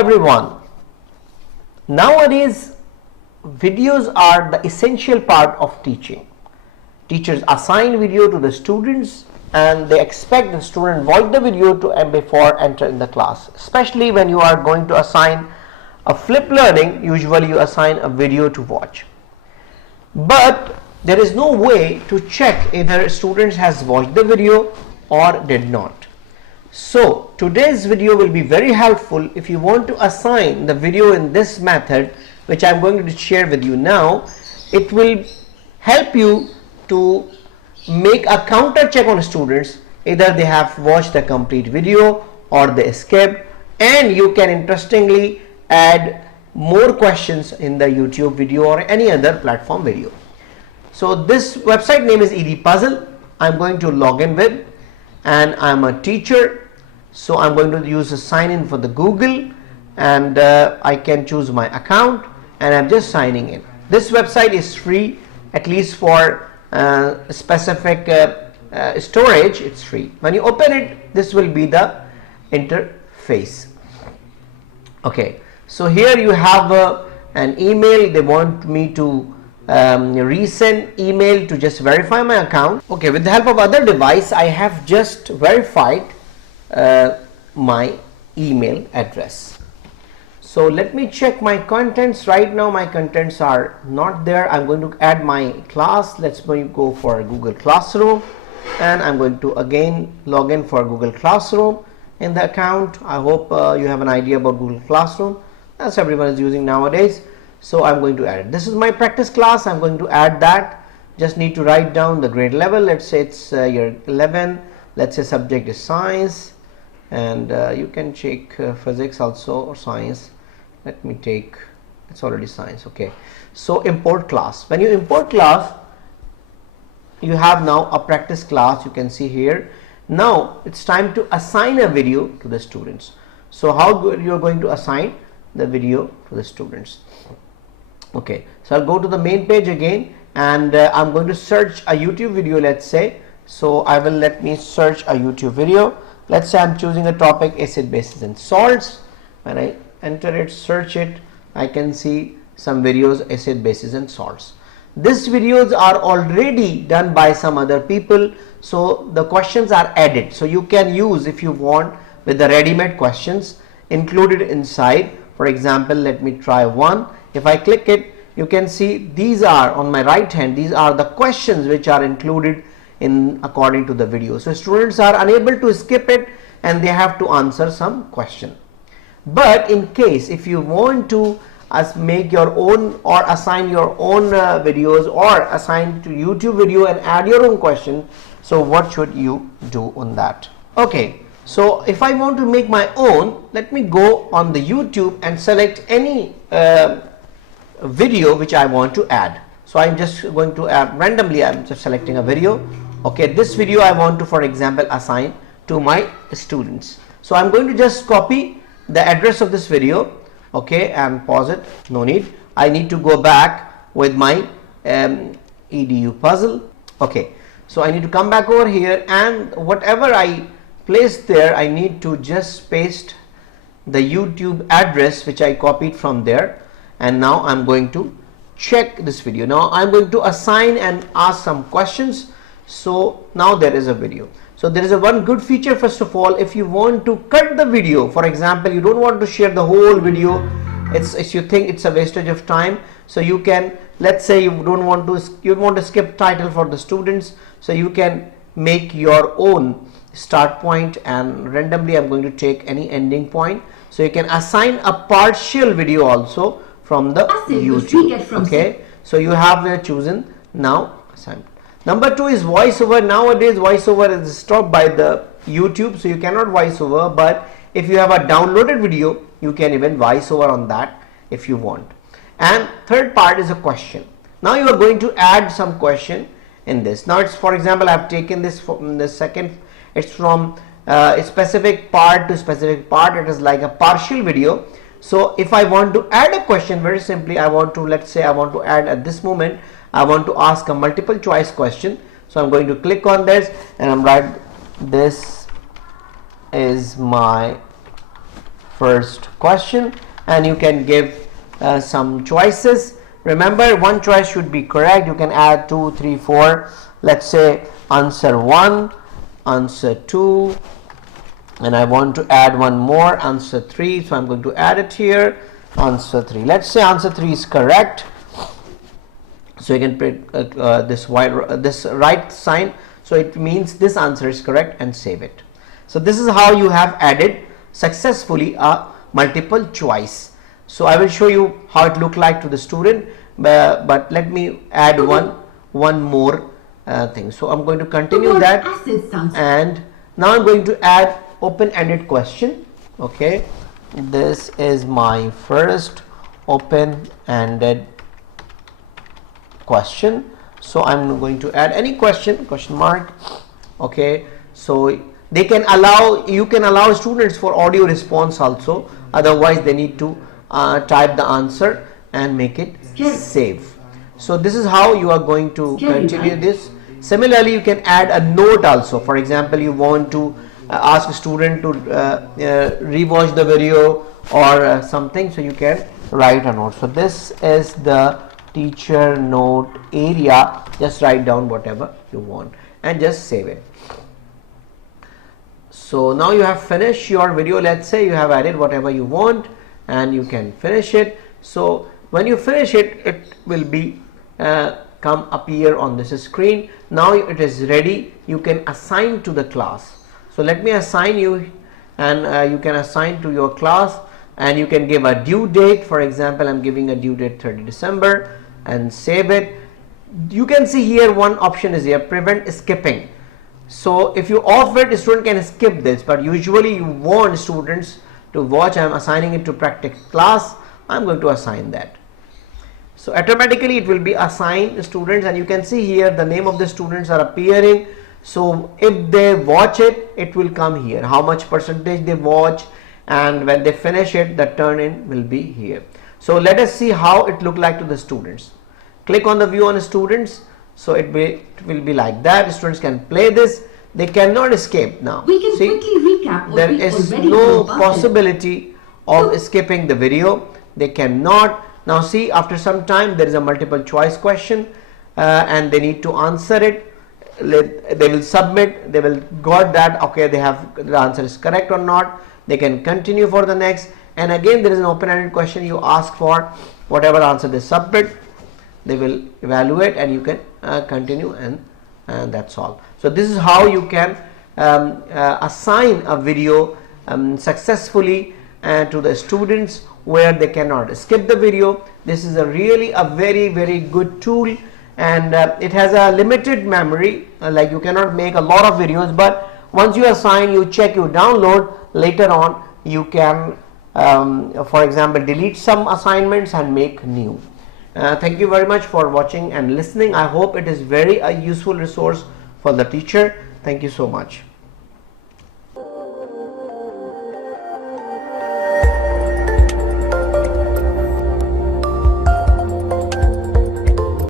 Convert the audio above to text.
everyone. Nowadays, videos are the essential part of teaching. Teachers assign video to the students and they expect the student watch the video before entering the class. Especially when you are going to assign a flipped learning, usually you assign a video to watch. But there is no way to check either students has watched the video or did not. So today's video will be very helpful if you want to assign the video in this method, which I'm going to share with you now. It will help you to make a counter check on students, either they have watched the complete video or they skipped, and you can interestingly add more questions in the YouTube video or any other platform video. So this website name is Edpuzzle. I'm going to log in with, and I'm a teacher, so I'm going to use a sign in for the Google, and I can choose my account, and I'm just signing in. This website is free, at least for specific storage. It's free. When you open it, this will be the interface. Okay, so here you have an email. They want me to resend email to just verify my account. Okay, with the help of other device, I have just verified my email address. So let me check my contents. Right now my contents are not there. I'm going to add my class. Let's go for Google Classroom, and I'm going to again log in for Google Classroom in the account. I hope you have an idea about Google Classroom, as everyone is using nowadays. So I'm going to add it. This is my practice class. I'm going to add that. Just need to write down the grade level. Let's say it's year 11. Let's say subject is science, and you can check physics also or science. Let me take, it's already science. Okay, so import class. When you import class, you have now a practice class. You can see here. Now it's time to assign a video to the students. So how you're going to assign the video to the students? Okay, so I'll go to the main page again, and I'm going to search a YouTube video, let's say. So I will let me search a YouTube video. Let's say I'm choosing a topic, acid, bases and salts. When I enter it, search it, I can see some videos, acid, bases and salts. These videos are already done by some other people, so the questions are added. So you can use, if you want, with the ready-made questions included inside. For example, let me try one. If I click it, you can see these are on my right hand. These are the questions which are included in according to the video. So students are unable to skip it, and they have to answer some question. But in case if you want to make your own or assign your own videos, or assign to YouTube video and add your own question, so what should you do on that? Okay, so if I want to make my own, let me go on the YouTube and select any video which I want to add. So I'm just going to add randomly. I'm just selecting a video. Okay, this video I want to, for example, assign to my students. So I'm going to just copy the address of this video, okay, and pause it. No need. I need to go back with my Edpuzzle. Okay, so I need to come back over here, and whatever I placed there, I need to just paste the YouTube address which I copied from there. And now I'm going to check this video. Now I'm going to assign and ask some questions. So now there is a video. So there is a one good feature. First of all, if you want to cut the video, for example, you don't want to share the whole video, it's you think it's a wastage of time, so you can, let's say you want to skip title for the students, so you can make your own start point, and randomly I'm going to take any ending point. So you can assign a partial video also from the YouTube. Okay, so you have chosen now assignment. Number 2 is voiceover. Nowadays voiceover is stopped by the YouTube, so you cannot voiceover, but if you have a downloaded video, you can even voiceover on that if you want. And third part is a question. Now you are going to add some question in this. Now it's, for example, I have taken this from the second, it's from a specific part to specific part. It is like a partial video. So if I want to add a question, very simply I want to, let's say I want to add at this moment, I want to ask a multiple choice question. So I'm going to click on this and I'm write, this is my first question, and you can give some choices. Remember, one choice should be correct. You can add 2, 3, 4. Let's say answer 1, answer 2, and I want to add one more, answer 3. So I'm going to add it here, answer 3. Let's say answer 3 is correct. So you can put this right sign. So it means this answer is correct, and save it. So this is how you have added successfully a multiple choice. So I will show you how it look like to the student, but let me add one more thing. So I'm going to continue that, and now I'm going to add open-ended question. Okay, this is my first open-ended question. So I'm going to add any question mark. Okay, so they can allow, you can allow students for audio response also, otherwise they need to type the answer and make it save. So this is how you are going to continue this. Similarly, you can add a note also. For example, you want to ask a student to rewatch the video or something, so you can write a note. So this is the teacher note area. Just write down whatever you want and just save it. So now you have finished your video. Let's say you have added whatever you want and you can finish it. So when you finish it, it will be appear on this screen. Now it is ready. You can assign to the class. So let me assign you, and you can assign to your class, and you can give a due date. For example, I'm giving a due date 30 December and save it. You can see here one option is here, prevent skipping. So if you off it, the student can skip this, but usually you want students to watch. I'm assigning it to practice class. I'm going to assign that. So automatically it will be assigned students, and you can see here the name of the students are appearing. So if they watch it, it will come here, how much percentage they watch, and when they finish it, the turn in will be here. So let us see how it look like to the students. Click on the view on students. So it will be like that. Students can play this. They cannot escape now. We can quickly recap. There is no possibility of skipping the video. They cannot. Now see, after some time there is a multiple choice question, and they need to answer it. They will submit. They will got that. Okay, they have the answer is correct or not. They can continue for the next. And again, there is an open-ended question. You ask for whatever answer they submit. They will evaluate, and you can continue, and that's all. So this is how you can assign a video successfully to the students where they cannot skip the video. This is really a very good tool, and it has a limited memory, like you cannot make a lot of videos, but once you assign, you check, you download, later on you can for example delete some assignments and make new. Thank you very much for watching and listening. I hope it is very a useful resource for the teacher. Thank you so much.